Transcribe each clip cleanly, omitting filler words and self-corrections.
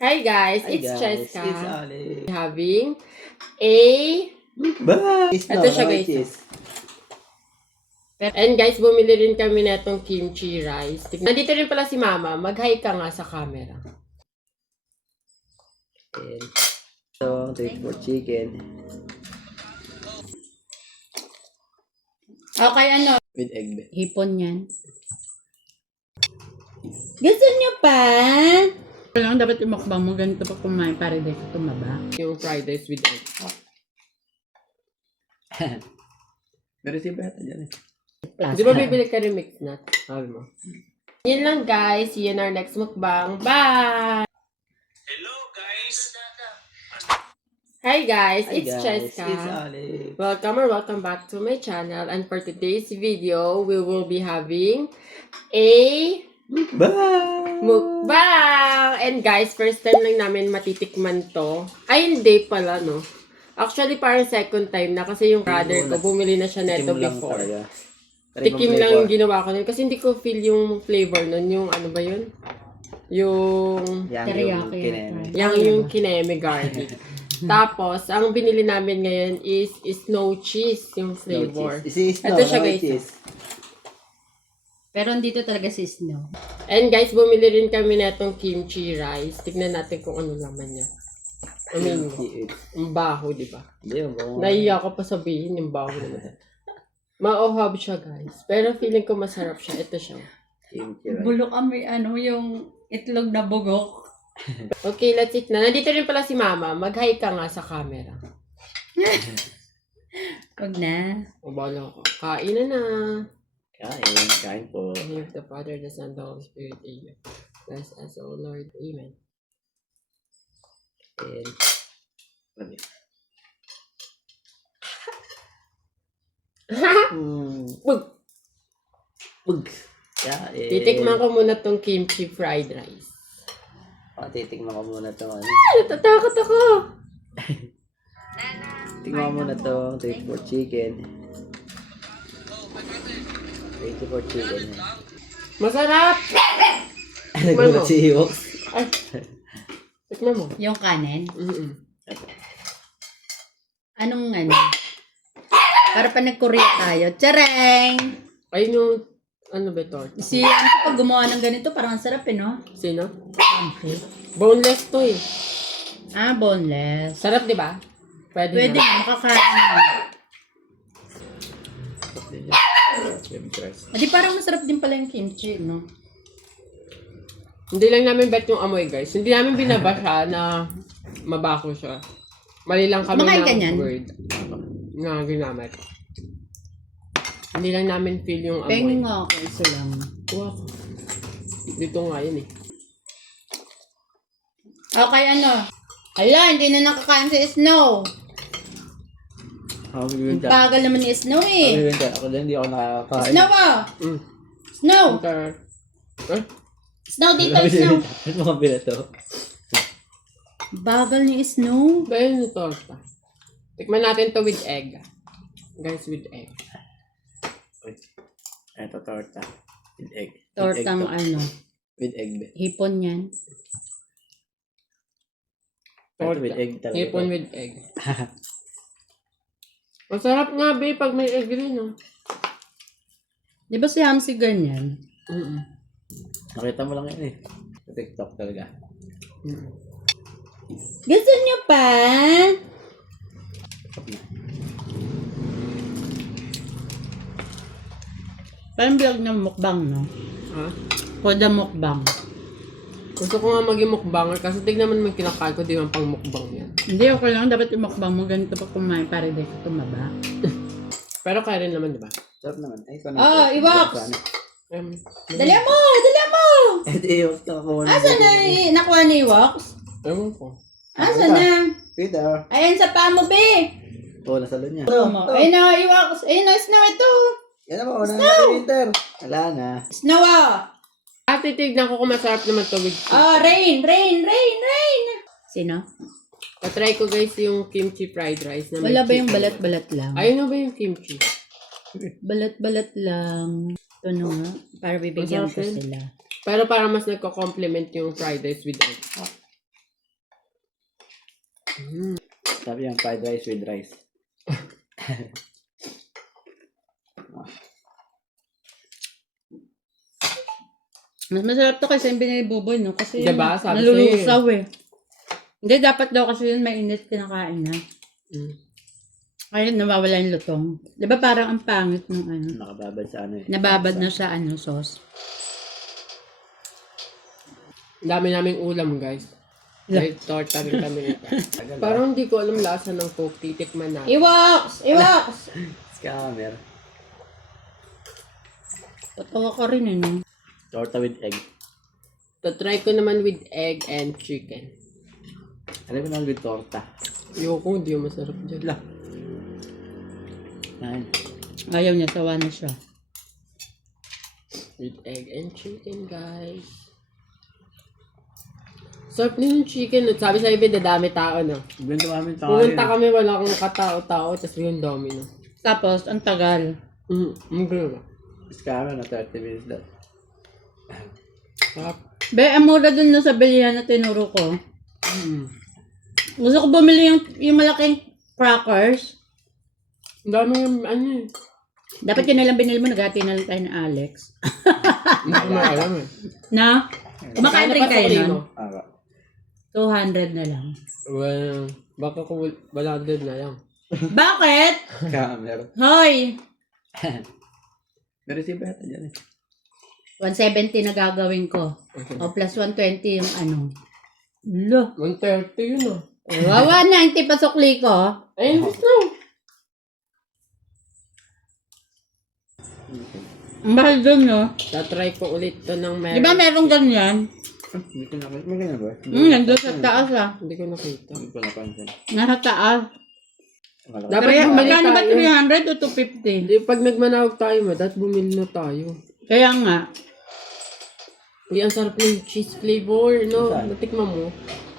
Hi guys, Hi it's guys, Cheska. it's Ali. Having a... Bye! Ito siya guys. And guys, bumili rin kami na itong kimchi rice. Nandito rin pala si Mama. Mag-hi ka nga sa camera. And so, take for chicken Okay, ano? with egg. Hipon yan. Gusto niyo pa? Lang dapat imakbang mo ganito pa kumain para dito tumaba. Yung fried rice with egg. Pero si Beta dyan eh. Di ba bibili ka rin mixed nut? Sabi mo. Yun lang guys. See you in our next mukbang. Bye! Hello guys! Hi guys, Hi it's guys, Cheska. it's Ali. Welcome or welcome back to my channel. And for today's video, we will be having a... Bye! mukbang! And guys, first time lang namin matitikman to. Ay, hindi pala, no? Actually, parang second time na kasi yung brother ko, bumili na siya neto before. Tikim lang yung ginawa ko nun. Kasi hindi ko feel yung flavor nun. Yung ano ba yun? Yung... Teriyaki. yung kineme garlic. Tapos, ang binili namin ngayon is snow cheese, yung flavor. Ito siya guys. Pero andito talaga si Snow. And guys, bumili rin kami na itong kimchi rice. Tignan natin kung ano laman niya. I mean, ang baho, di ba? Naiya ko pa sabihin yung baho naman. Ma-ohab siya guys. Pero feeling ko masarap siya. Ito siya. Bulok amoy ano, yung itlog na bugok. Okay, let's eat na. Nandito rin pala si Mama. Mag-hi ka nga sa camera. Huwag na. O, bala ko. Kain na. Kain po. In the name of the Father, the Son, the Holy Spirit. Amen. Bless us, O Lord. Amen. And, Bug! Bug! Kain. Titikman ko muna tong kimchi fried rice. Titikman ko muna to. Natatakot ako! Tingnan mo muna to. Take for chicken. Take for chicken. Masarap! Nagulat si Iwok. Ay! Tikman mo. Yung kanin. Anong ano? Para pa nag-Korea tayo. Tsareng! Ayun yung, ano ba ito? Si ano pag gumawa ng ganito, parang ang sarap eh, no? Sino? Okay. Boneless to eh. Ah, boneless. Sarap, di ba? Pwede Pwede, na. makakain. Adi parang masarap din pala yung kimchi, no? Hindi lang namin bet yung amoy, guys. Hindi namin binabasa na mabaho siya. Mali lang kami Kumakain ka ng niyan? word na ginamit. Hindi lang namin feel yung amoy. Pengen nga ako, isa lang. Wow. Dito nga yun eh. Okay, ano? Hala, hindi na nakakain si Snow. Ang bagal naman ni Snow eh. Ako din, hindi ako nakakain. Snow ah! Snow! Eh? Snow dito, Snow! Ano mga binato? Bagal ni Snow. Ba yun yung torta? Tikman natin to with egg. Guys, with egg. Ito, torta. With egg. Tortang ano. With egg. Hipon yan. Torta. With egg talaga. Hipon with egg. Masarap nga, babe, pag may egg rin, no? Di ba si Hamsi ganyan? Nakita mo lang yun eh. Sa TikTok talaga. Gusto niyo pa? Parang vlog ng mukbang, no? Ha? Koda mukbang. Gusto ko nga maging mukbanger kasi tignan mo naman kinakain ko, di man pang mukbang yan. Hindi, okay lang. Dapat yung mukbang mo ganito pa kumain para dito tumaba. Pero kaya rin naman, di ba? Sarap naman. Ay, Iwoks! Um, Dali mo! Dali mo! Ito Iwoks nakakuha na. Asa na nakuha ni Woks? ewan ko. Asa na? Peter. Ayan sa paa mo, be! Oo, nasa loob niya. Ayun na, Iwoks. Ayun na, Snow ito. Yan naman, una na Peter. Wala na. Snow ah! At titignan ko kung masarap naman to with chicken. Oh, rain! Sino? Patry ko guys yung kimchi fried rice na may Wala ba yung chicken. balat-balat lang? Ayun na ba yung kimchi? Balat-balat lang. Ito na nga. Para bibigyan ko Masarap yun. sila. Pero para mas nagko-complement yung fried rice with egg. Sabi yung fried rice with rice. Mas masarap to kasi yung binili Buboy, no? Kasi Diba? yun, Sabi nalulusaw eh. Hindi, dapat daw kasi yun mainit kinakain na. Mm. Kaya nawawala yung lutong. Di ba parang ang pangit ng ano? Nakababad sa ano eh. Nababad na sa ano, sauce. Ang dami naming ulam, guys. May torta rin kami nito. Tagal ah. Parang hindi ko alam lasa ng Coke. Titikman natin. Iwoks! Iwoks! Scammer. Tatawa ko rin eh, no? Torta with egg. Try ko naman with egg and chicken. Alam mo naman with torta. Yoko, hindi yung masarap dyan. Lah. Ayun. Ayaw niya, sawa na siya. With egg and chicken, guys. Sarap na yung chicken. No? Sabi sa iba, dadami tao, no? Bigyan tumamit tayo. Pumunta kami, wala akong katao-tao, tapos yung dami, no? Tapos, ang tagal. Ang gano'n ba? Scammer na 30 minutes daw. Sarap. Be, ang mura dun na sa bilihan na tinuro ko. Mm. Gusto ko bumili yung malaking crackers. Ang dami yung, ano eh. Dapat yun na lang binili mo, naghati na lang tayo ni Alex. Hindi ko maalam eh. Na? Kumakain rin kayo nun? Ah, 200 na lang. Well, baka kung wala din na lang. Bakit? scammer. Hoy! May receive yata dyan eh. 170 na gagawin ko. O plus 120 yung ano. Lo. 130 yun ah. Wawa na, hindi pasukli ko. Ay, hindi na. Ang mahal dun, no? Tatry ko ulit to ng meron. Di ba merong ganyan? Hindi ko nakita. May ganyan ba? Nandun sa taas ah. Hindi ko nakita. Hindi ko napansin. Nasa taas. Akala ko- Dapat Kaya, bumili magkano ba tayo. 300 o 250? Hindi, pag nagmanawag tayo mo, dapat bumili na tayo. Kaya nga. Uy, ang sarap ng cheese flavor, no? Saan? Natikman mo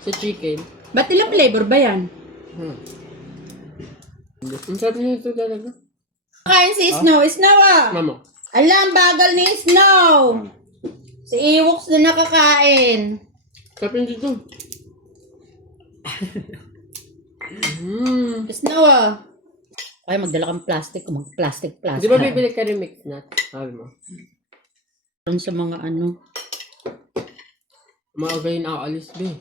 sa chicken. Ba't ilang flavor ba yan? Ang sarap nito talaga. Kain si Snow. Snow ah! Mama. Alam, bagal ni Snow! Si Ewoks na nakakain. Sarap nito dito. Snow ah! Kaya magdala kang plastic o mag-plastic. Di ba bibili ka rin mix nut? Sabi mo. Sa mga ano. Maaga yun aalis ba eh.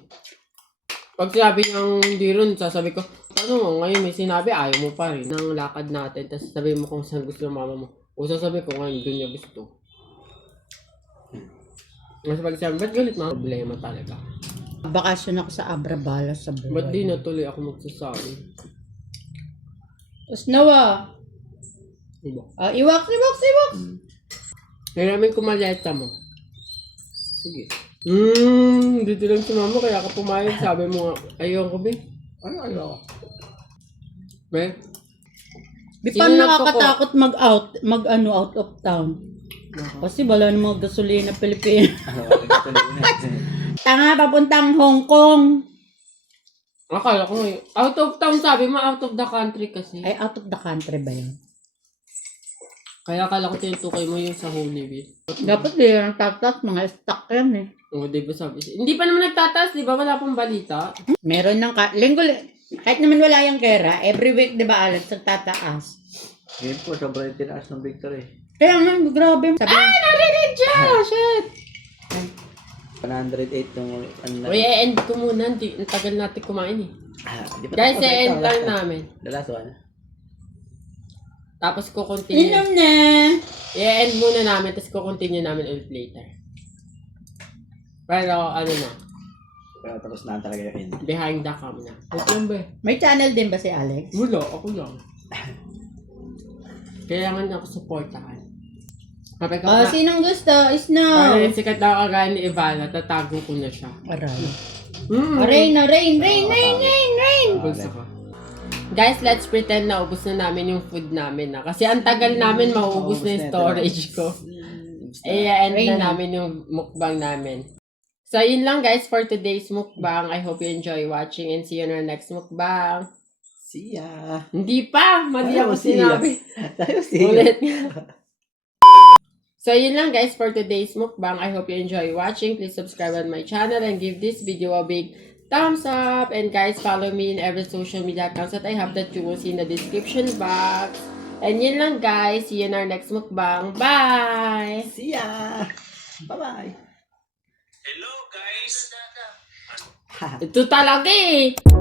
Pag sinabi niyang hindi ron, sasabi ko, ano mo, ngayon may sinabi, ayaw mo pa rin ng lakad natin. Tapos sabi mo kung saan gusto ng mama mo. O sasabi ko, ngayon doon niya gusto. Kasi pag sabi, ba't galit na? Problema talaga. Bakasyon ako sa Abrabala sa Ba't buhay. di natuloy ako magsasabi? Snow ah! Diba? Iwoks! Hiramin ko maleta mo. Sige. Dito lang si mama, kaya ka pumayag. Sabi mo nga, ayaw ko, be. Ano ayaw? Be? Di Sino pa nagkoko? nakakatakot out of town. Kasi wala namang gasolina Pilipinas. Tanga, papuntang Hong Kong. Akala ko ngayon. Out of town, sabi mo, out of the country kasi. Ay, out of the country ba yan? Kaya akala ko tinutukay mo yung sa Holy Week. Dapat di ang tatas, mga stock yan eh. O, di ba sabi siya? Hindi pa naman nagtataas, di ba? Wala pang balita. Meron ng kahit naman wala yung gera, every week, di ba, Alex, nagtataas. Ngayon po, sobrang tinaas ng victory. Kaya nga, grabe. Sabi, ay, narinig siya! Shit! 108 yung ano na. Uy, i-end ko muna. Ang tagal natin kumain eh. Di ba Guys, tapos na i-end ito? lang namin. The last one. Tapos ko-continue. inom na! I-end muna namin, tapos ko-continue namin ulit later. Pero ano na, Pero tapos na talaga yung end. behind the cam na. Wait lang ba eh? May channel din ba si Alex? Wala, ako lang. Kailangan ako supportahan. Sabi ko, Sinong gusto? Snow! parang sikat na kagaya ni Ivana, tatago ko na siya. Aray. Rain! Rain! Gusto ko. Guys, let's pretend na ubos na namin yung food namin na. Kasi ang tagal namin, mauubos na yung storage ko. I-end Rain na na. namin yung mukbang namin. So, yun lang guys for today's mukbang. I hope you enjoy watching and see you on our next mukbang. See ya! Hindi pa! Mali Ayaw, ako see ya. sinabi. Tayo see ya! Ulit. So, yun lang guys for today's mukbang. I hope you enjoy watching. Please subscribe on my channel and give this video a big thumbs up. And guys, follow me in every social media accounts that I have that you will see in the description box. And yun lang guys. See you in our next mukbang. Bye! See ya! Bye-bye! Hello guys. Ito talaga eh!